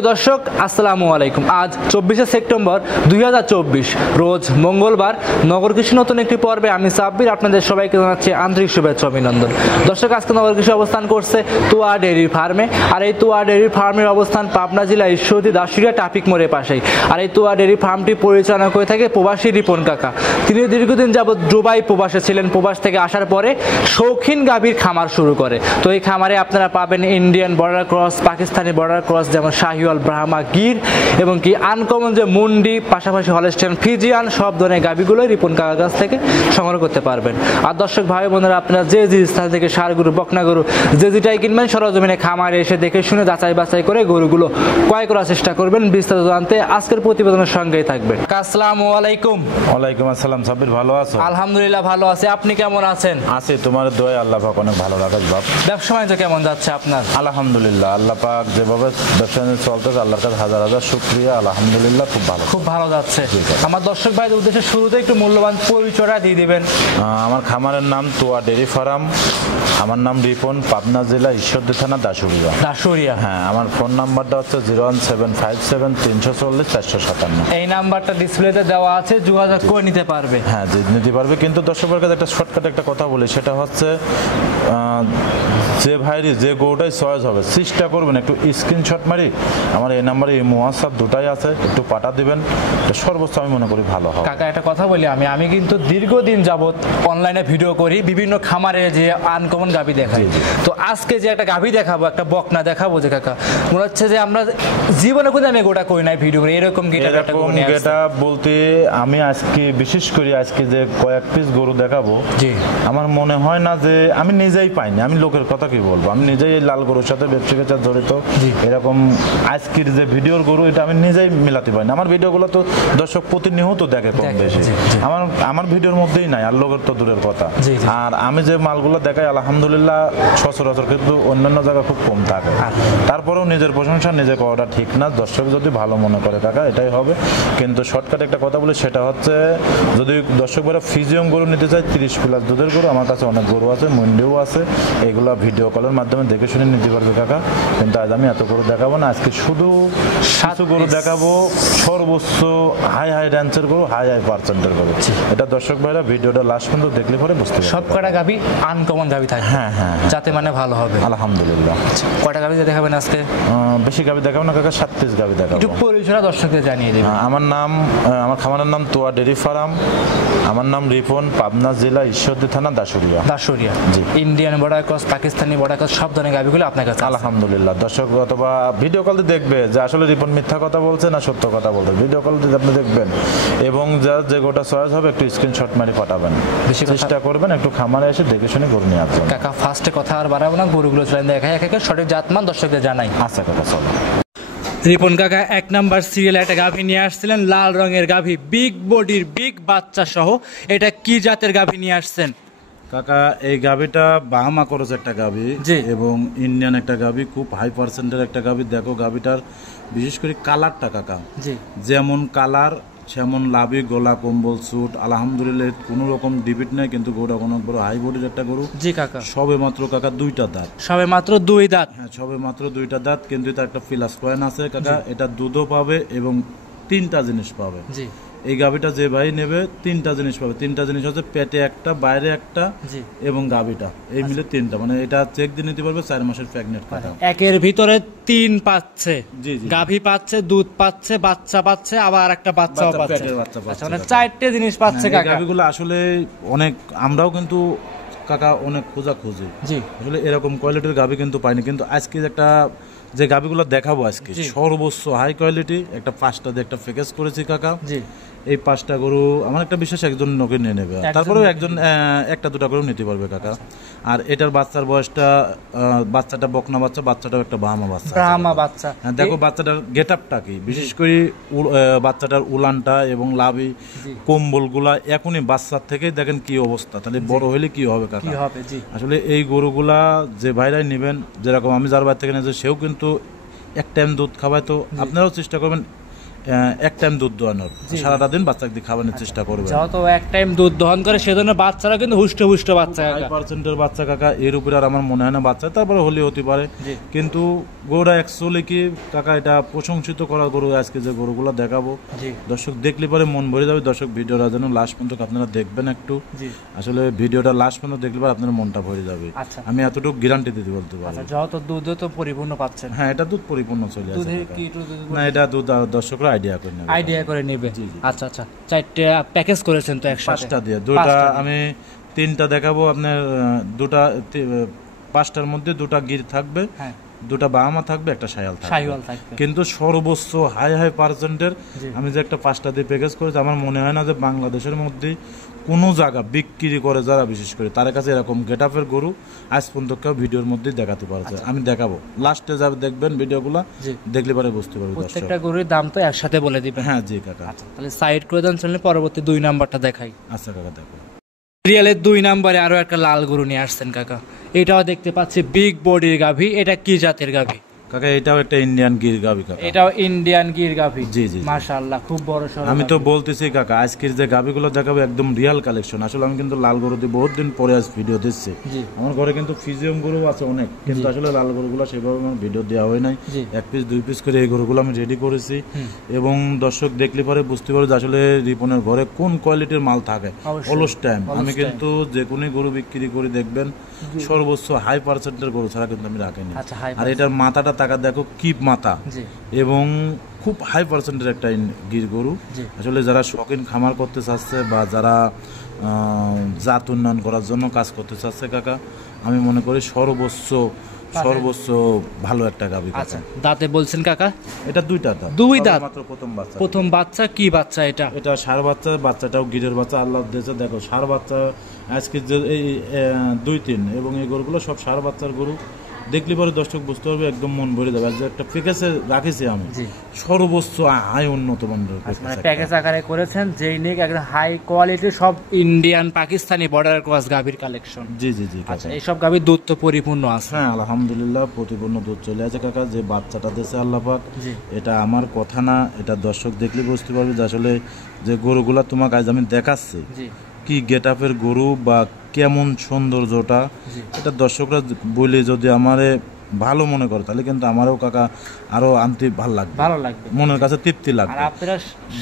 সুপ্রিয় দর্শক, আসসালামু আলাইকুম। আজ 24শে সেপ্টেম্বর 2024, রোজ মঙ্গলবার। নগর কৃষি নতুন একটি পর্বে আমি সাব্বির আপনাদের সবাইকে জানাচ্ছি আন্তরিক শুভেচ্ছা অভিনন্দন। দর্শক, আজকে নগর কৃষি অবস্থান করছে তুয়া ডেইরি ফার্মে। আর এই তুয়া ডেইরি ফার্মের অবস্থান পাবনা জেলা ঈশ্বরদী দাসুরিয়া ট্রাফিক মোড়ের পাশেই। আর এই তুয়া ডেইরি ফার্মটি পরিচালনা করে থাকে প্রবাসী রিপন কাকা। তিনি দীর্ঘদিন যাবৎ দুবাই প্রবাসে ছিলেন। প্রবাস থেকে আসার পরে শৌখিন গাভীর খামার শুরু করে। তো এই খামারে আপনারা পাবেন Indian border cross, Pakistani border cross, যেমন শাহিওয়াল, ব্রাহ্মা, গির এবং কি আনকমন যে মুন্ডি, পাশাপাশি হলস্টেইন ফ্রিজিয়ান, সব ধরনের গাভীগুলোই রিপন কাকার কাছ থেকে সংগ্রহ করতে পারবেন। আর দর্শক ভাই বোনেরা, আপনারা যে স্থান থেকে ষাঁড় গরু, বকনা গরু যেটাই কিনবেন, সরজমিনে খামারে এসে দেখে শুনে যাচাই বাছাই করে গরুগুলো ক্রয় করার চেষ্টা করবেন। বিস্তারিত জানতে আজকের প্রতিবেদনের সঙ্গেই থাকবেন। আসসালামু আলাইকুম। ওয়ালাইকুম আসসালাম। সাব্বির, ভালো আছো? আলহামদুলিল্লাহ ভালো আছি। আপনি কেমন আছেন? আছি, তোমার দোয়ায় আল্লাহ পাক অনেক ভালো রাখাস বাপ। ব্যবসা বাণিজ্য কেমন যাচ্ছে আপনার? আলহামদুলিল্লাহ, আল্লাহ পাক যেভাবে ব্যবসা চলতেছে আল্লাহর কাছে হাজার হাজার শুকরিয়া। আলহামদুলিল্লাহ, খুব ভালো, খুব ভালো যাচ্ছে। আমার দর্শক ভাইদের উদ্দেশ্যে শুরুতে একটু মূল্যবান পরিচয়টা দিয়ে দিবেন। আমার খামারের নাম তুয়া ডেইরি ফার্ম। আমার নাম রিপন, পাবনা জেলা ঈশ্বরদী থানা দাসুরিয়া। দাসুরিয়া, হ্যাঁ। আমার ফোন নাম্বারটা হচ্ছে 01757 340 457। এই নাম্বারটা ডিসপ্লেতে দেওয়া আছে, যোগাযোগ করে নিতে পারবে। হ্যাঁ, নিতে পারবে। কিন্তু দর্শকের কাছে একটা শর্টকাট একটা কথা বলি, সেটা হচ্ছে যে ভাইরি যে গরুটাই চয়েস হবে চেষ্টা করবেন একটু স্ক্রিনশট মারি আমার এই নাম্বারে এই হোয়াটসঅ্যাপ দুটাই আছে, একটু পাঠা দিবেন, সর্বোচ্চ আমি মনে করি ভালো হবে। কাকা একটা কথা বলি, আমি কিন্তু দীর্ঘদিন যাবত অনলাইনে ভিডিও করি, বিভিন্ন খামারে যে আনকমন গাভী দেখাই। তো আজকে যে একটা গাভী দেখাবো, একটা বকনা দেখাবো, যে কাকা মনে হচ্ছে যে আমরা জীবনে কোনো আমি গোটা করি নাই ভিডিও করি এরকম গেটা বলতে আমি আজকে বিশেষ করে আজকে যে কয়েক পিস গরু দেখাবো, আমার মনে হয় না যে আমি নিজেই পাইনি, আমি লোকের কথা কি বলবো, আমি নিজেই এই লাল গরুর সাথে ব্যবসায়িকতা জড়িত। এরকম আজকের যে ভিডিওর গরু, এটা আমি নিজেই মেলাতে পারি না। আমার ভিডিওগুলো তো দর্শক প্রতিনিয়ত দেখে কম বেশি, আমার ভিডিওর মধ্যেই নাই, আর লোকের তো দূরের কথা। আর আমি যে মালগুলো দেখাই আলহামদুলিল্লাহ সচরাচর কিন্তু অন্যান্য জায়গায় খুব কম থাকে। তারপরেও নিজের প্রশংসা নিজে করাটা ঠিক না, দর্শক যদি ভালো মনে করে কাকা এটাই হবে। কিন্তু শর্টকাট একটা কথা বলি, সেটা হচ্ছে যদি দর্শক ভাইরা ফ্রিজিয়াম গরু নিতে চায় 30+ দুধের গরু, আমার কাছে অনেক গরু আছে, মন্ডিও আছে, এগুলো ভিডিও কলের মাধ্যমে দেখে শুনে নিতে পারবে কাকা। কিন্তু আজ আমি এত গরু দেখাবো না, আজকে শুধু 7 গরু দেখাবো, সর্বোচ্চ হাই রেঞ্জের গরু, হাই পার্সেন্টের গরু। এটা দর্শক ভাইরা ভিডিওটা লাস্ট পর্যন্ত দেখলে পরে বুঝতে পারবে। সব কটা গাভী আনকমন গাভী থাকে, হ্যাঁ হ্যাঁ, যাতে মানে ভালো হবে আলহামদুলিল্লাহ। কটা গাভী দেখাবেন আজকে? বেশি গাভী দেখাবো না কাকা, 7 পিস গাভী দেখাবো। একটু পরিচয়টা দর্শকদের জানিয়ে দিন। আমার খামারের নাম তুয়া ডেইরি ফার্ম। আমার নাম রিপন, পাবনা জেলা ঈশ্বরদী থানা Dasuria. Dasuria, ji. Indian border cross, Pakistani border cross, সব ধরনের গাভীগুলো আপনার কাছে আলহামদুলিল্লাহ। দর্শক অথবা ভিডিও কল দিয়ে দেখবে যে আসলে রিপন মিথ্যা কথা বলছে না সত্য কথা বলছে, ভিডিও কল দিয়ে আপনি দেখবেন। এবং যে গোটা চয়েস হবে একটু স্ক্রিনশট মারি পাঠাবেন, চেষ্টা করবেন একটু খামারে এসে দেখে শুনে গরু নিয়ে আসবেন। কাকা ফার্স্টে কথা আর বাড়াবো না, গরুগুলো চলেন দেখাই একে সঠিক জাতমান দর্শকদের জানাই। আচ্ছা কাকা, চলো। রিপন কাকা 1 নাম্বার সিরিয়ালে একটা গাভী নিয়ে আসছিলেন, লাল রঙের গাভী, বিগ বডির, বিগ বাচ্চা সহ। এটা কি জাতের গাভী নিয়ে আসছেন কাকা? এই গাভীটা বাহামা করজ একটা গাভী এবং ইন্ডিয়ান একটা গাভী, খুব হাই পার্সেন্টের একটা গাভী। দেখো গাভীটার বিশেষ করে কালারটা কাকা, যেমন কালার সেমন লাভি, গোলা, কম্বল, সুট, আলহামদুলিল্লাহ কোনো রকম ডিবিট নাই। কিন্তু গরুটা অনেক বড় হাই বডির একটা গরু। জি কাকা। সবে মাত্র কাকা 2টা দাঁত। সবে মাত্র 2 দাঁত? হ্যাঁ, সবে মাত্র 2টা দাঁত। কিন্তু এটা একটা প্লাস পয়েন্ট আছে কাকা, এটা দুধও পাবে এবং 3টা জিনিস পাবে। জি, এই গাভীটা যে ভাই নেবে 3টা জিনিস পাবে। 3টা জিনিস হচ্ছে পেটে একটা, বাইরে একটা এবং গাভীটা, এই মিলে 3টা। মানে এটা চেক দিয়ে নিতে পারবে 4 মাসের প্রেগনেন্ট কাকা। একের ভিতরে 3 পাচ্ছে, গাভী পাচ্ছে, দুধ পাচ্ছে, বাচ্চা পাচ্ছে, আবার একটা বাচ্চাও পাচ্ছে। মানে 4টে জিনিস পাচ্ছে কাকা। গাভীগুলো আসলে অনেক, আমরাও কিন্তু কাকা অনেক খোঁজাখুঁজি, আসলে এরকম কোয়ালিটির গাভী কিন্তু পাইনি। কিন্তু আজকে একটা যে গাভীগুলো দেখাবো আজকে সর্বোচ্চ হাই কোয়ালিটি, একটা 5টা দিয়ে একটা প্যাকেজ করেছি কাকা। এই 5টা গরু আমার একটা বিশেষ একজন লোকে নিয়ে নেবে, তারপরেও একজন 1-2টা করে নিতে পারবে কাকা। আর এটার বাচ্চার বয়সটা, বাচ্চাটা বকনা বাচ্চা, বাচ্চাটাও একটা বাহামা বাচ্চা। হ্যাঁ, দেখো বাচ্চাটার গেটআপটা কি, বিশেষ করে বাচ্চাটার উলানটা এবং লাভি, কম্বলগুলা এখনই বাচ্চার থেকেই দেখেন কি অবস্থা, তাহলে বড় হলে কি হবে কাকা। আসলে এই গরুগুলা যে ভাইরাই নেবেন, যেরকম আমি যার বাড়ি থেকে নিয়েছি সেও কিন্তু এক টাইম দুধ খাওয়ায়, তো আপনারাও চেষ্টা করবেন এক টাইম দুধ দোয়ানোর, সারাটা দিন বাচ্চাকে দিয়ে খাওয়ানোর চেষ্টা করবে। যত এক টাইম দুধ দহন করে সেজন্য বাচ্চারা কিন্তু হুষ্ট বাচ্চা কাকা। 5% বাচ্চা কাকা, এর উপরে আর আমার মনে হয় না বাচ্চা, তারপরে হলে হতে পারে। কিন্তু গরুটা অ্যাকচুয়ালি কি কাকা, এটা প্রশংসিত করা গরু। আজকে যে গরুগুলো দেখাবো দর্শক দেখলে পরে মন ভরে যাবে। দর্শক ভিডিওটা যেন লাস্ট পর্যন্ত আপনারা দেখবেন একটু, আসলে ভিডিওটা লাস্ট পর্যন্ত দেখলে পরে আপনার মনটা ভরে যাবে। আমি এতটুকু গ্যারান্টি দিতে বলতে পারি। যত দুধ তো পরিপূর্ণ পাচ্ছেন। হ্যাঁ, এটা দুধ পরিপূর্ণ চলে আসে না, এটা দুধ দর্শকরা আইডিয়া করে নেবে। আচ্ছা আচ্ছা, 4টে প্যাকেজ করেছেন তো একসাথে? 5টা দিয়ে, দুটা আমি 3টা দেখাবো আপনার। দুটা 5টার মধ্যে 2টা গির থাকবে, 2টা বাহামা থাকবে, একটা শায়াল থাকবে। কিন্তু সর্বোচ্চ হাই পার্সেন্টের আমি যে একটা 5টা দিয়ে প্যাকেজ করেছি, আমার মনে হয় না যে বাংলাদেশের মধ্যে কোনো জায়গা বিক্রি করে যারা, বিশেষ করে তার কাছে এরকম গেট আপের গরু আজ পর্যন্ত কেউ ভিডিওর মধ্যে দেখাতে পারছে। আমি দেখাবো, লাস্টে যাবে দেখবেন ভিডিওগুলো, দেখলে পরে বুঝতে পারবে। প্রত্যেকটা গরুর দাম তো একসাথে বলে দিবেন? হ্যাঁ জি কাকা। তাহলে সাইড করে দেন, চললে পরবর্তী 2 নাম্বারটা দেখাই। আচ্ছা কাকা, দেখো সিরিয়ালের 2 নম্বরে আরো একটা লাল গরু নিয়ে আসছেন কাকা। এটাও দেখতে পাচ্ছি বিগ বডির গাভী। এটা কি জাতের গাভী কাকা? এটাও একটা ইন্ডিয়ান গির গাভী কাকা। এটাও ইন্ডিয়ান গির গাভী? জি জি, মাশাআল্লাহ, খুব বড় সরো। আমি তো বলতেছি কাকা, আজকের যে গাভীগুলো দেখাবো একদম রিয়াল কালেকশন। আসলে আমি কিন্তু লাল গরু দিয়ে বহুত দিন পরে আজ ভিডিও দিচ্ছি। আমার ঘরে কিন্তু ফিজিয়াম গরু আছে অনেক, কিন্তু আসলে লাল গরুগুলো সেভাবে আমার ভিডিও দেওয়া হয় নাই। 1 পিস 2 পিস করে এই গরুগুলো আমি রেডি করেছি, এবং দর্শক দেখলে পরে বুঝতে পারবে যে আসলে রিপনের ঘরে কোন কোয়ালিটির মাল থাকে। অলস টাইম আমি কিন্তু যে কোনো গরু বিক্রি করে দেখবেন সর্বোচ্চ হাই পার্সেন্টের গরু ছাড়া কিন্তু আমি রাখিনি। আর এটার মাথাটা টাকা দেখো, কি মাথা, এবং খুব হাই পার্সেন্টের একটা গির গরু। আসলে যারা শৌখিন খামার করতে চাচ্ছে বা যারা জাত উন্নয়ন করার জন্য কাজ করতে চাচ্ছে কাকা, আমি মনে করি সর্বোচ্চ ভালো একটা গাভী। আচ্ছা, দাঁতে বলছেন কাকা? এটা 2টা দাঁত, 2 দাঁত, মাত্র প্রথম বাচ্চা। কি বাচ্চা এটা? এটা ষাঁড় বাচ্চা, বাচ্চাটাও গিরের বাচ্চা আল্লাহ দিয়েছে। দেখো ষাঁড় বাচ্চা আজকে যে এই 2-3, এবং এই গরুগুলো সব ষাঁড় বাচ্চার গরু। দেখলে পরে দর্শক বুঝতে পারবে, একদম মন ভরে যাবে। যে একটা প্যাকেজে রাখিছি আমি সর্বোচ্চ হাই উন্নত মানের প্যাকেজ আকারে করেছেন, যেই নিক একদম হাই কোয়ালিটি সব ইন্ডিয়ান পাকিস্তানি বর্ডার ক্রস গাভীর কালেকশন। জি জি জি। আচ্ছা, এই সব গাভীর দুধ তো পরিপূর্ণ আছে? হ্যাঁ আলহামদুলিল্লাহ, পরিপূর্ণ দুধ চলে আছে কাকা। যে বাচ্চাটা দিয়েছে আল্লাহ পাক, এটা আমার কথা না, এটা দর্শক দেখলে বুঝতে পারবে যে আসলে যে গরুগুলা তোমাকে আজ আমি দেখাচ্ছি কি গেট আপের গরু বা কেমন সৌন্দর্যটা, এটা দর্শকরা বলে যদি আমারে ভালো মনে করে তাহলে কিন্তু আমারও কাকা আরো আনতে ভালো লাগবে, মনের কাছে তৃপ্তি লাগবে।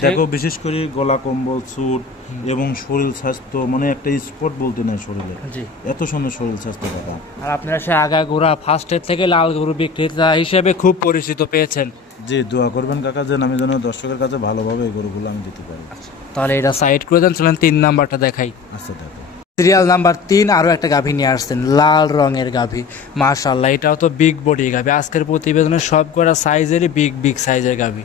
দেখো বিশেষ করে গলা কম্বল স্যুট এবং শরীর স্বাস্থ্য, মানে একটা স্পট বলতে নাই শরীরে, এত সুন্দর শরীর স্বাস্থ্য কাকা। আর আপনারা সে আগাগোড়া ফার্স্টের থেকে লাল গরু বিক্রেতা হিসেবে খুব পরিচিত পেয়েছেন। জি, দোয়া করবেন কাকা যেন আমি যেন দর্শকের কাছে ভালোভাবে এই গরুগুলো আমি দিতে পারি। তাহলে এটা সাইড করে দেন, চলেন 3 নাম্বারটা দেখাই। আচ্ছা দেখো, সিরিয়াল নাম্বার 3 আরো একটা গাভী নিয়ে আসছেন, লাল রঙের গাভী। মাশাআল্লাহ, এটাও তো বিগ বডি গাভী। আজকের প্রতিবেদনে সব কটা সাইজেরই বিগ সাইজের গাভী।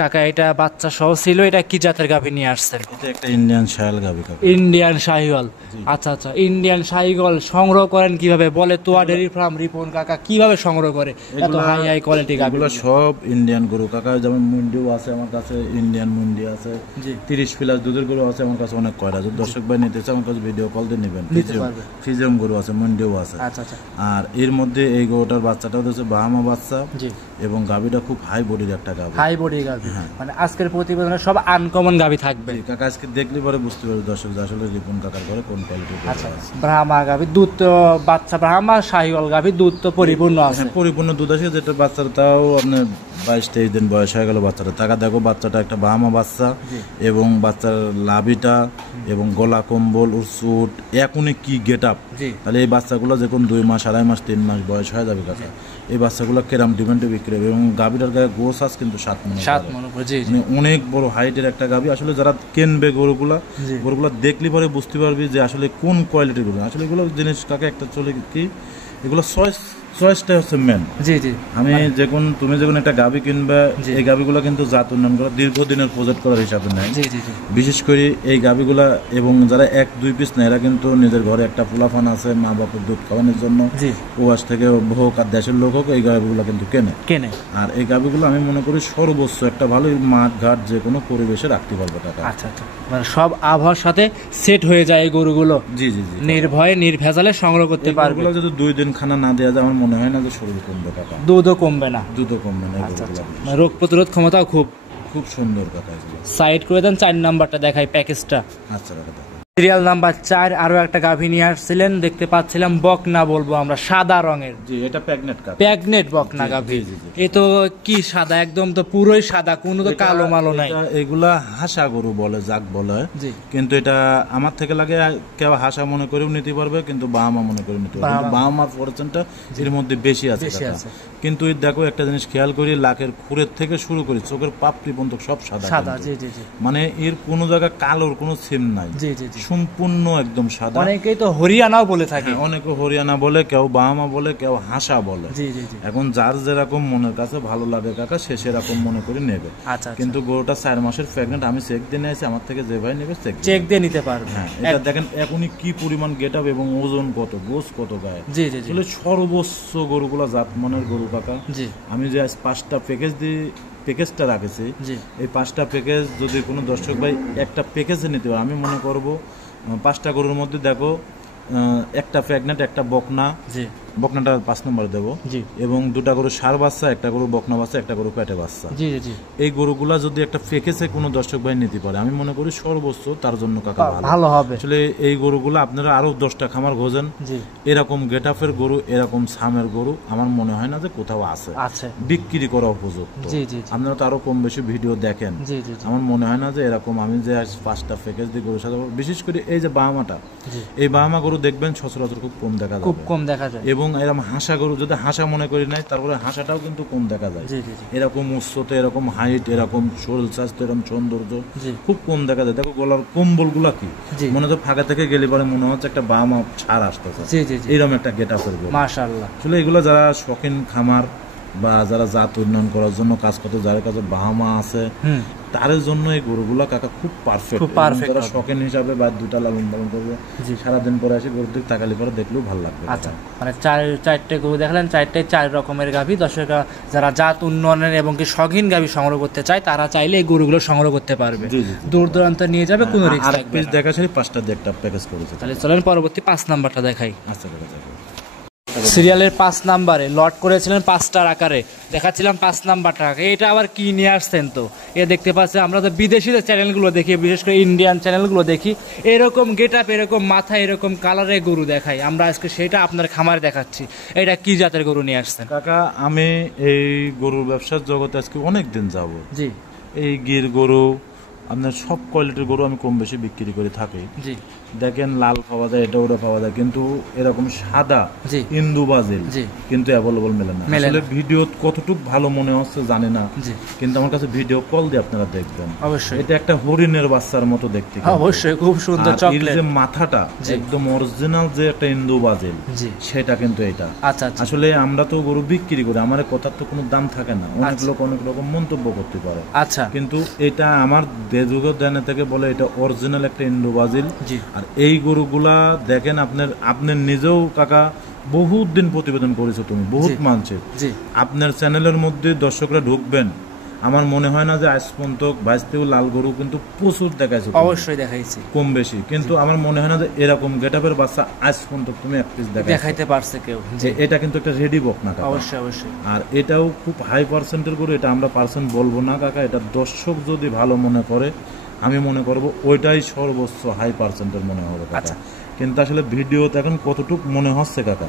কাকা এটা বাচ্চা সহ ছিল। এটা কি জাতের গাভী নিয়ে আসছেন? এটা একটা ইন্ডিয়ান শাহিওয়াল গাভী কাকা। ইন্ডিয়ান শাহিওয়াল? আচ্ছা আচ্ছা, ইন্ডিয়ান শাহিওয়াল সংগ্রহ করেন কিভাবে? বলে তোয়া ডেয়ারি ফার্ম রিপন কাকা কিভাবে সংগ্রহ করে এত হাই কোয়ালিটি গাভীগুলো? সব ইন্ডিয়ান গরু কাকা। যেমন মুন্ডিও আছে আমার কাছে, ইন্ডিয়ান মুন্ডি আছে, 30 প্লাস দুধের গরু আছে আমার কাছে অনেক কয়টা। যদি দর্শক ভাই নিতে চায় আমার কাছে ভিডিও কল দিয়ে নেবেন। ফিজিয়াম গরু আছে, মুন্ডিও আছে। আচ্ছা আচ্ছা। আর এর মধ্যে এই গরুটার বাচ্চাটাও হচ্ছে বাহামা বাচ্চা, এবং গাভীটা খুব হাই বডির একটা গাভী। হাই বডি গাভী, মানে আজকের প্রতিবেদনে সব আনকমন গাভী থাকবে কাকা। আজকে দেখলে পরে বুঝতে পারবে দর্শক যে আসলে রিপন কাকার ঘরে কোন কোয়ালিটি। আচ্ছা, ব্রাহ্মা গাভী দুধ তো বাচ্চা, ব্রাহ্মা শাহিওয়াল গাভী দুধ তো পরিপূর্ণ আছে? পরিপূর্ণ দুধ আছে। যেটা বাচ্চার তাও আপনার 22-23 দিন বয়স হয়ে গেল বাচ্চাটা। টাকা দেখো বাচ্চাটা একটা বাহামা বাচ্চা, এবং বাচ্চার লাভিটা এবং গলা কম্বল ও স্যুট এখনই কি গেট আপ। তাহলে এই বাচ্চাগুলো যখন 2 মাস 2.5 মাস 3 মাস বয়স হয়ে যাবে কাকা, এই বাচ্চাগুলো কেরাম ডিমান্ডে বিক্রি হবে। এবং গাভীটার গায়ে গোস আছে কিন্তু 7 মণ, অনেক বড় হাইটের একটা গাভী। আসলে যারা কিনবে গরুগুলা দেখলে পরে বুঝতে পারবি যে আসলে কোন কোয়ালিটির গরু। আসলে এগুলো জিনিস কাকে একটা চলে কি, এগুলো চয়েসটা হচ্ছে মেন। জি জি, আমি তুমি যখন একটা গাভী কিনবে, এই গাভীগুলো কিন্তু জাত উন্নয়ন করা দীর্ঘদিনের প্রজেক্ট করার হিসাবে নেয়। বিশেষ করে এই গাভীগুলা, এবং যারা 1-2 পিস নেয় এরা কিন্তু নিজের ঘরে একটা পোলাফান আছে, মা বাপের দুধ খাওয়ানোর জন্য প্রবাস থেকে হোক আর দেশের লোক হোক, এই গাভীগুলো কিন্তু কেনে। আর এই গাভীগুলো আমি মনে করি সর্বোচ্চ একটা ভালো মাঠ ঘাট যে কোনো পরিবেশে রাখতে পারবে টাকা। আচ্ছা আচ্ছা, মানে সব আবহাওয়ার সাথে সেট হয়ে যায় এই গরুগুলো। জি জি জি, নির্ভয়ে নির্ভেজালে সংগ্রহ করতে পারবে। এগুলো যদি 2 দিন খানা না দেওয়া যায় আমার মনে হয় না যে শরীর কমবে টাকা। দুধও কমবে না? দুধও কমবে না। রোগ প্রতিরোধ ক্ষমতাও খুব খুব সুন্দর কথা এগুলো। সাইড করে দেন, 4 নাম্বারটা দেখাই প্যাকেজটা। আচ্ছা কাকা দেখো। সিরিয়াল নাম্বার 4 আরো একটা গাভী নিয়ে আসছিলেন, দেখতে পাচ্ছিলাম বকনা বলবো আমরা, সাদা রঙের। জি এটা প্রেগনেন্ট কাকা। প্রেগনেন্ট বকনা গাভী। এ তো কি সাদা, একদম তো পুরোই সাদা, কোনো তো কালো মালো নাই। এগুলা হাসা গরু বলে যাক বলে, কিন্তু এটা আমার থেকে লাগে কেউ হাসা মনে করেও নিতে পারবে, কিন্তু বাহামা মনে করে নিতে পারবে। বাহামার পার্সেন্টটা এর মধ্যে বেশি আছে। কিন্তু দেখো একটা জিনিস খেয়াল করি, লাকের খুরের থেকে শুরু করি চোখের পাপড়ি পর্যন্ত সব সাদা। মানে এর কোনো জায়গা কালোর কোনো সিম নাই, সম্পূর্ণ একদম সাদা। অনেকেই তো হরিয়ানাও বলে থাকে, অনেকে হরিয়ানা বলে, কেউ বাহামা বলে, কেউ হাসা বলে। এখন যার যেরকম মনের কাছে ভালো লাগে কাকা সে সেরকম মনে করে নেবে। কিন্তু গরুটা 4 মাসের প্রেগনেন্ট, আমি চেক দিয়ে নিয়েছি, আমার থেকে যে ভাই নেবে চেক দিয়ে নিতে পারবে। হ্যাঁ এটা দেখেন এখনই কি পরিমাণ গেট আপ এবং ওজন কত, গোস কত গায়ে। আসলে সর্বোচ্চ গরুগুলা জাত মনের গরু কাকা। আমি যে আজ 5টা প্যাকেজটা রাখেছি, এই 5টা প্যাকেজ যদি কোনো দর্শক ভাই একটা প্যাকেজে নিতে পারে, আমি মনে করব 5টা গরুর মধ্যে দেখো একটা প্রেগনেন্ট, একটা বকনা, বকনাটা 5 নম্বর দেবো, এবং 2টা গরু ষাঁড় বাচ্চা, একটা গরু বকনা বাচ্চা, একটা গরু পেটে বাচ্চা। এই গরুগুলা যদি একটা প্যাকেজে কোনো দর্শক ভাই নিতে পারে, আমি মনে করি সর্বোচ্চ তার জন্য কাকা ভালো হবে। আসলে এই গরুগুলা আপনারা আরো 10টা খামার খোঁজেন, এরকম গেটআপের গরু, এরকম সামের গরু আমার মনে হয় না যে কোথাও আছে বিক্রি করা উপযুক্ত। আপনারা তো আরো কম বেশি ভিডিও দেখেন, আমার মনে হয় না যে এরকম। আমি যে 5টা প্যাকেজ দিয়ে গরু সাথে, বিশেষ করে এই যে বাহামাটা, এই বাহামা গরু দেখবেন সচরাচর খুব কম দেখা যায়, এবং এরকম হাসা গরু যদি হাসা মনে করি নাই, তারপরে হাসাটাও কিন্তু কম দেখা যায়। এরকম উচ্চতা, এরকম হাইট, এরকম শরীর স্বাস্থ্য, এরকম সৌন্দর্য খুব কম দেখা যায়। দেখো গলার কম্বল গুলা কি, মনে তো ফাঁকা থেকে গেলে পরে মনে হচ্ছে একটা বামা ছাড় আসতেছে, এরকম একটা গেট আপের গরু। মাশাআল্লাহ। আসলে এগুলো যারা শখিন খামার বা যারা জাত উন্নয়ন করার জন্য কাজ করতে, যার কাছে বাহামা আছে, তার জন্য এই গরুগুলো কাকা খুব পারফেক্ট। যারা শখিন হিসাবে বা 2টা লালন পালন করবে, সারাদিন পরে এসে গরুর দিকে তাকালি পরে দেখলেও ভালো লাগবে। আচ্ছা, মানে 4টে গরু দেখলেন, 4 রকমের গাভী। দর্শকরা যারা জাত উন্নয়নের এবং কি শখিন গাভী সংগ্রহ করতে চায়, তারা চাইলে এই গরুগুলো সংগ্রহ করতে পারবে, দূর দূরান্ত নিয়ে যাবে, কোনো রিস্ক থাকবে না। দেখা সেই 5টা দিয়ে একটা প্যাকেজ করেছে। তাহলে চলেন পরবর্তী 5 নাম্বারটা দেখাই। আচ্ছা সিরিয়ালের 5 নাম্বারে লট করেছিলেন 5টার আকারে, দেখাচ্ছিলাম 5 নাম্বারটা। এটা আবার কি নিয়ে আসছেন? তো এ দেখতে পাচ্ছি, আমরা তো বিদেশি চ্যানেলগুলো দেখি, বিশেষ করে ইন্ডিয়ান চ্যানেলগুলো দেখি, এরকম গেট আপ, এরকম মাথা, এরকম কালারের গরু দেখাই। আমরা আজকে সেটা আপনার খামারে দেখাচ্ছি। এটা কি জাতের গরু নিয়ে আসছেন কাকা? আমি এই গরুর ব্যবসার জগতে আজকে অনেক দিন যাব। এই গির গরু আপনার সব কোয়ালিটির গরু আমি কম বেশি বিক্রি করে থাকি। দেখেন লাল পাওয়া যায়, এটা ওটা পাওয়া যায়, কিন্তু এরকম সাদা ইন্দু বাজিল কিন্তু অ্যাভেলেবল মেলে না। আসলে ভিডিও কতটুকু ভালো মনে হচ্ছে জানি না, কিন্তু আমার কাছে ভিডিও কল দিয়ে আপনারা দেখবেন। অবশ্যই এটা একটা হরিণের বাচ্চার মতো দেখতে, অবশ্যই খুব সুন্দর। চকলেট, যে মাথাটা একদম অরিজিনাল যে একটা ইন্দু বাজিল, সেটা কিন্তু এটা। আচ্ছা, আসলে আমরা তো গরু বিক্রি করি, আমার কথার তো কোনো দাম থাকে না, অনেক লোক অনেক রকম মন্তব্য করতে পারে। আচ্ছা, কিন্তু এটা আমার দেজুগ দেনে থেকে বলে এটা অরিজিনাল একটা ইন্দু বাজিল। আর এই গরুগুলা দেখেন, আপনার নিজেও কাকা বহুত দিন প্রতিবেদন করেছো তুমি, বহুত মানুষের আপনার চ্যানেলের মধ্যে দর্শকরা ঢুকবেন, আমার মনে হয় না যে আজ পর্যন্ত 22 লাল গরু কিন্তু প্রচুর দেখাইছো। অবশ্যই দেখাইছি কম বেশি, কিন্তু আমার মনে হয় না যে এরকম গেটআপের বাচ্চা আজ পর্যন্ত তুমি এক পিস দেখাইতে পারছে কেউ। এটা কিন্তু একটা রেডি বক না কাকা, অবশ্যই অবশ্যই। আর এটাও খুব হাই পার্সেন্টের গরু, এটা আমরা পার্সেন্ট বলবো না কাকা, এটা দর্শক যদি ভালো মনে করে আমি মনে করব ওইটাই সর্বোচ্চ হাই পার্সেন্টের মনে হবে কাকা। কিন্তু আসলে ভিডিওতে এখন কতটুকু মনে হচ্ছে কাকা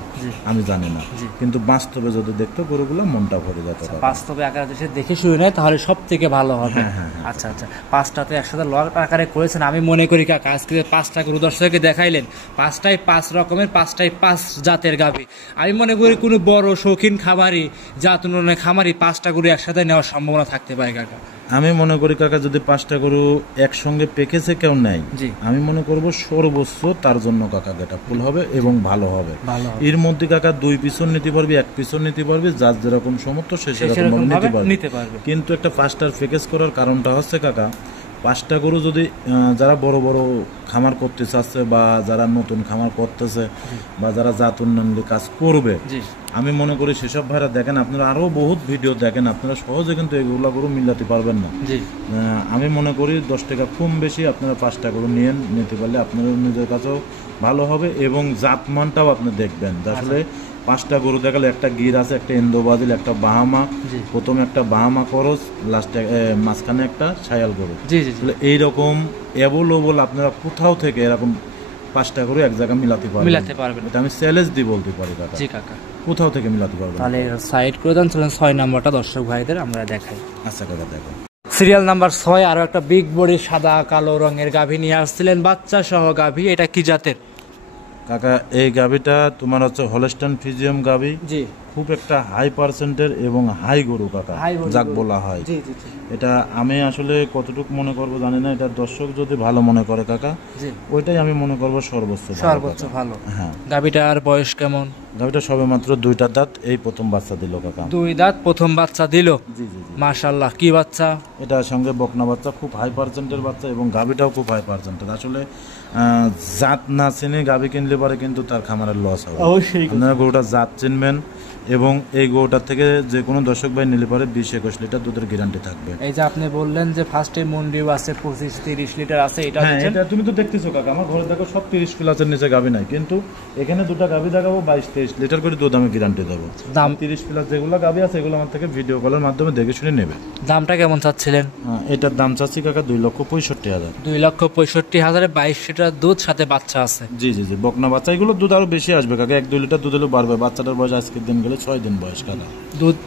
আমি জানি না, কিন্তু বাস্তবে যদি দেখতে গরুগুলো মনটা ভরে যেত। বাস্তবে আকারে দেশে দেখে শুরু নেয় তাহলে সব থেকে ভালো হবে। আচ্ছা আচ্ছা, 5টাতে একসাথে লট আকারে করেছেন, আমি মনে করি কাকা আজকে 5টা গরু দর্শককে দেখাইলেন, 5টাই 5 রকমের, 5টাই 5 জাতের গাভী। আমি মনে করি কোনো বড় শৌখিন খামারি, জাত উন্নয়নের খামারি 5টা গরু একসাথে নেওয়ার সম্ভাবনা থাকতে পারে কাকা। আমি মনে করি কাকা যদি 5টা গরু একসঙ্গে পেকেছে কেউ নেয়, আমি মনে করব সর্বোচ্চ তার জন্য কাকা গেটা ফুল হবে এবং ভালো হবে। এর মধ্যে কাকা 2 পিছন নিতে পারবে, 1 পিছন নিতে পারবে, যার যেরকম সমর্থ সে সেরকম নিতে পারবে। কিন্তু একটা 5টার প্যাকেজ করার কারণটা হচ্ছে কাকা, 5টা গরু যদি যারা বড় বড় খামার করতে চাচ্ছে বা যারা নতুন খামার করতেছে বা যারা জাত উন্নয়নের কাজ করবে, আমি মনে করি সেসব ভাইরা দেখেন, আপনারা আরো বহুত ভিডিও দেখেন, আপনারা সহজে কিন্তু এগুলা গরু মিলাতে পারবেন না। আমি মনে করি 10 টাকা কম বেশি আপনারা 5টা গরু নিতে পারলে আপনাদের নিজের কাছেও ভালো হবে এবং জাতমানটাও আপনি দেখবেন। আসলে 5টা গরু দেখালে একটা গির আছে, একটা ইন্দোবাজিল, একটা বাহামা, প্রথমে একটা বাহামা করস, লাস্টে মাঝখানে একটা ছায়াল গরু। জি জি জি। এইরকম অ্যাভেলেবল আপনারা কোথাও থেকে এরকম 5টা গরু এক জায়গায় মিলাতে পারবেন। এটা আমি চ্যালেঞ্জ দিয়ে বলতে পারি কাকা। জি কাকা, কোথাও থেকে মিলাতে পারবেন। তাহলে সাইড করে দেন, চলেন 6 নাম্বারটা দর্শক ভাইদের আমরা দেখাই। আচ্ছা কাকা দেখো, সিরিয়াল নাম্বার 6 আরো একটা বিগ বডি সাদা কালো রঙের গাভী নিয়ে আসছিলেন, বাচ্চা সহ গাভী। এটা কি জাতের কাকা? এই গাভীটা তোমার হচ্ছে হলস্টাইন ফ্রিজিয়ান গাভী। জি, খুব একটা হাই পার্সেন্টের এবং হাই গরু কাকা, যাক বলা হয়। জি জি জি। এটা আমি আসলে কতটুকু মনে করব জানি না, এটা দর্শক যদি ভালো মনে করে কাকা, জি, ওইটাই আমি মনে করব সর্বোচ্চ ভালো। হ্যাঁ, গাভীটার বয়স কেমন? গাভীটা সবে মাত্র 2টা দাঁত, এই প্রথম বাচ্চা দিল কাকা। 2 দাঁত, প্রথম বাচ্চা দিল। জি জি জি, মাশাআল্লাহ। কি বাচ্চা? এটার সঙ্গে বকনা বাচ্চা, খুব হাই পার্সেন্টের বাচ্চা এবং গাভীটাও খুব হাই পার্সেন্টের। আসলে জাত না চিনে গাভী কিনলে পরে কিন্তু তার খামারের লস হবে। অবশ্যই আপনারা গরুটা জাত চিনবেন এবং এই গরুটার থেকে যে কোনো দর্শক ভাই নিলে পরে 20-21 লিটার দুধের গ্যারান্টি থাকবে। এই যে আপনি বললেন যে ফার্স্টে মন্ডিও আছে 25-30 লিটার আছে, এটা হ্যাঁ, এটা তুমি তো দেখতেছো কাকা, আমার ঘরে দেখো সব 30 প্লাসের নিচে গাভী নাই, কিন্তু এখানে দুটো গাভী দেখাবো 22-23 লিটার করে দুধ আমি গ্যারান্টি দেবো। দাম 30 প্লাস যেগুলো গাভী আছে এগুলো আমার থেকে ভিডিও কলের মাধ্যমে দেখে শুনে নেবে। দামটা কেমন চাচ্ছিলেন? এটার দাম চাচ্ছি কাকা 2,65,000। 2,65,000 22 লিটার দুধ, সাথে বাচ্চা আছে। জি জি জি, বকনা বাচ্চা, এগুলো দুধ আরো বেশি আসবে কাকা, 1-2 লিটার দুধ হলেও বাড়বে। বাচ্চাটার বয়স আজকের দিন গেলে 6 দিন বয়স কাকা। দুধ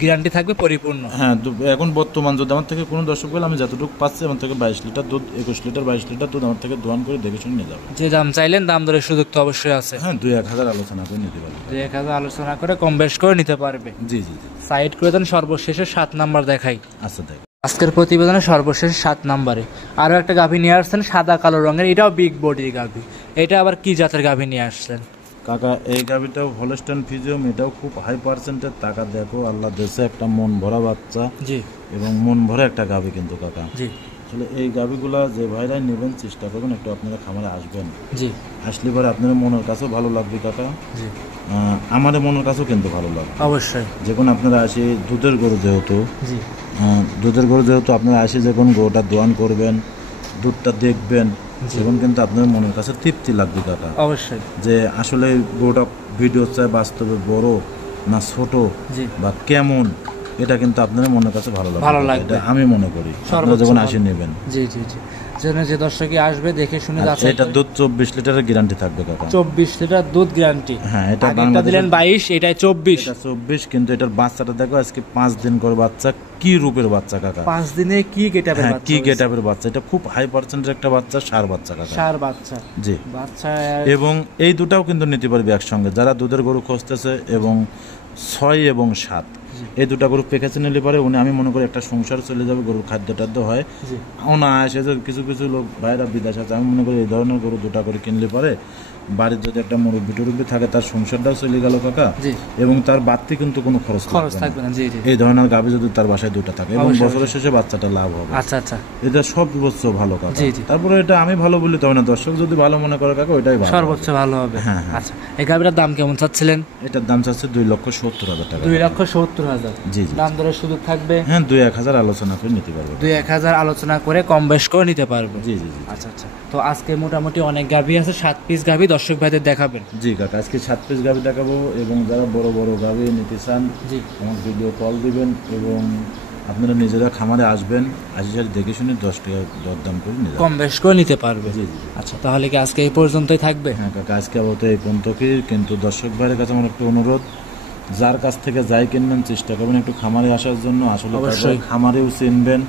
গ্যারান্টি থাকবে পরিপূর্ণ। হ্যাঁ, এখন বর্তমান যদি আমার থেকে কোনো দর্শক বলে আমি যতটুকু পাচ্ছি, আমার থেকে 22 লিটার দুধ, 21 লিটার 22 লিটার দুধ আমার থেকে দোয়ান করে দেখে শুনে নিয়ে যাবে। যে দাম চাইলেন দাম দরের সুযোগ তো অবশ্যই আছে। হ্যাঁ, 2-1,000 আলোচনা করে নিতে পারবে। 2-1,000 আলোচনা করে কম বেশ করে নিতে পারবে। জি জি জি, সাইড করে দেন, সর্বশেষে 7 নাম্বার দেখাই। আচ্ছা দেখ, আজকের প্রতিবেদনে সর্বশেষ 7 নাম্বারে আরো একটা গাভী নিয়ে আসছেন সাদা কালো রঙের, এটাও বিগ বডির গাভী। এটা আবার কি জাতের গাভী নিয়ে আসছেন কাকা? এই গাভিটাও হলস্টাইন ফ্রিজিয়ান, এটাও খুব হাই পার্সেন্টের। টাকা দেখো, আল্লাহ দেশে একটা মন ভরা বাচ্চা। জি, এবং মন ভরা একটা গাভী কিন্তু কাকা। জি, আসলে এই গাভিগুলা যে ভাইরাই নেবেন চেষ্টা করবেন একটু আপনারা খামারে আসবেন। জি, আসলে পরে আপনার মনের কাছেও ভালো লাগবে কাকা, জি, আমাদের মনের কাছেও কিন্তু ভালো লাগবে অবশ্যই। যখন আপনারা আসি দুধের গরু যেহেতু, জি, দুধের গরু যেহেতু আপনারা আসি যখন গরুটা দোয়ান করবেন, দুধটা দেখবেন, তখন কিন্তু আপনার মনের কাছে তৃপ্তি লাগবে কাকা। অবশ্যই যে আসলে গরুটা ভিডিও চাই বাস্তবে বড় না ছোট বা কেমন, এটা কিন্তু আপনার মনের কাছে ভালো লাগবে, এটা আমি মনে করি আপনারা যখন আসি নেবেন। জি জি জি, যেন যে দর্শকই আসবে দেখে শুনে যাচ্ছে। এটা দুধ 24 লিটারের গ্যারান্টি থাকবে কাকা। 24 লিটার দুধ গ্যারান্টি। হ্যাঁ, এটা আগেরটা দিলেন 22, এটাই 24। এটা 24, কিন্তু এটার বাচ্চাটা দেখো আজকে 5 দিন করে বাচ্চা, কি রূপের বাচ্চা কাকা, 5 দিনে কি গেটআপের বাচ্চা, কি গেটআপের বাচ্চা। এটা খুব হাই পার্সেন্টের একটা বাচ্চা, সার বাচ্চা কাকা, সার বাচ্চা। জি, বাচ্চা। এবং এই দুটাও কিন্তু নিতে পারবে একসঙ্গে যারা দুধের গরু খুঁজতেছে, এবং 6 এবং 7 এই দুটা গরু প্যাকেজে নিলে পারে উনি, আমি মনে করি একটা সংসার চলে যাবে, গরুর খাদ্য টাদ্য হয় অনায়াসে। যে কিছু কিছু লোক বাইরে বিদেশ আছে, আমি মনে করি এই ধরনের গরু দুটা করে কিনলে পারে বাড়ির যদি একটা মুরব্বি টুরব্বি থাকে তার সংসারটাও চলে গেল কাকা, এবং তার বাড়তি কিন্তু কোনো খরচ থাকবে না। এই ধরনের গাভী যদি তার বাসায় দুটা থাকে এবং বছরের শেষে বাচ্চাটা লাভ হবে। আচ্ছা আচ্ছা, এটা সর্বোচ্চ ভালো কাকা। তারপরে এটা আমি ভালো বলি তবে না, দর্শক যদি ভালো মনে করে কাকা ওইটাই ভালো, সর্বোচ্চ ভালো হবে। হ্যাঁ। আচ্ছা, এই গাভীটার দাম কেমন চাচ্ছিলেন? এটার দাম চাচ্ছে 2,70,000 টাকা। 2,70,000। জি জি, দাম দরের সুযোগ থাকবে। হ্যাঁ, 2-1,000 আলোচনা করে নিতে পারবে। 2-1,000 আলোচনা করে কম বেশ করে নিতে পারবে। জি জি জি, আচ্ছা আচ্ছা, তো আজকে মোটামুটি অনেক গাভী আছে, 7 পিস গাভী দর্শক ভাইদের দেখাবেন। জি কাকা, আজকে 7 পিস গাভী দেখাবো, এবং যারা বড় বড় গাভী নিতে চান আমার ভিডিও কল দিবেন, এবং আপনারা নিজেরা খামারে আসবেন, আসি দেখে শুনে 10 টাকা দরদাম করে নিয়ে কম বেশ করে নিতে পারবে। জি জি, আচ্ছা, তাহলে কি আজকে এই পর্যন্তই থাকবে? হ্যাঁ কাকা, আজকে আপাতত এই পর্যন্ত। কিন্তু দর্শক ভাইয়ের কাছে আমার একটু অনুরোধ, যার কাছ থেকে যাই কিনবেন চেষ্টা করবেন একটু খামারে আসার জন্য। আসলে খামারেও চিনবেন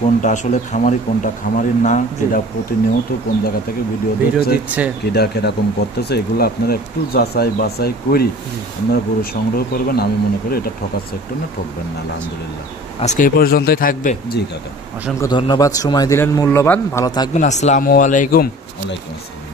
কোনটা আসলে খামারি কোনটা খামারি না, যেটা প্রতিনিয়ত কোন জায়গা থেকে ভিডিও দিচ্ছে, কেডা কিরকম করতেছে, এগুলো আপনারা একটু যাচাই বাছাই করি আপনারা গরু সংগ্রহ করবেন। আমি মনে করি এটা ঠকার সেক্টর না, ঠকবেন না। আলহামদুলিল্লাহ, আজকে এই পর্যন্তই থাকবে। জি কাকা, অসংখ্য ধন্যবাদ, সময় দিলেন মূল্যবান। ভালো থাকবেন। আসসালামু আলাইকুম। ওয়ালাইকুম আসসালাম।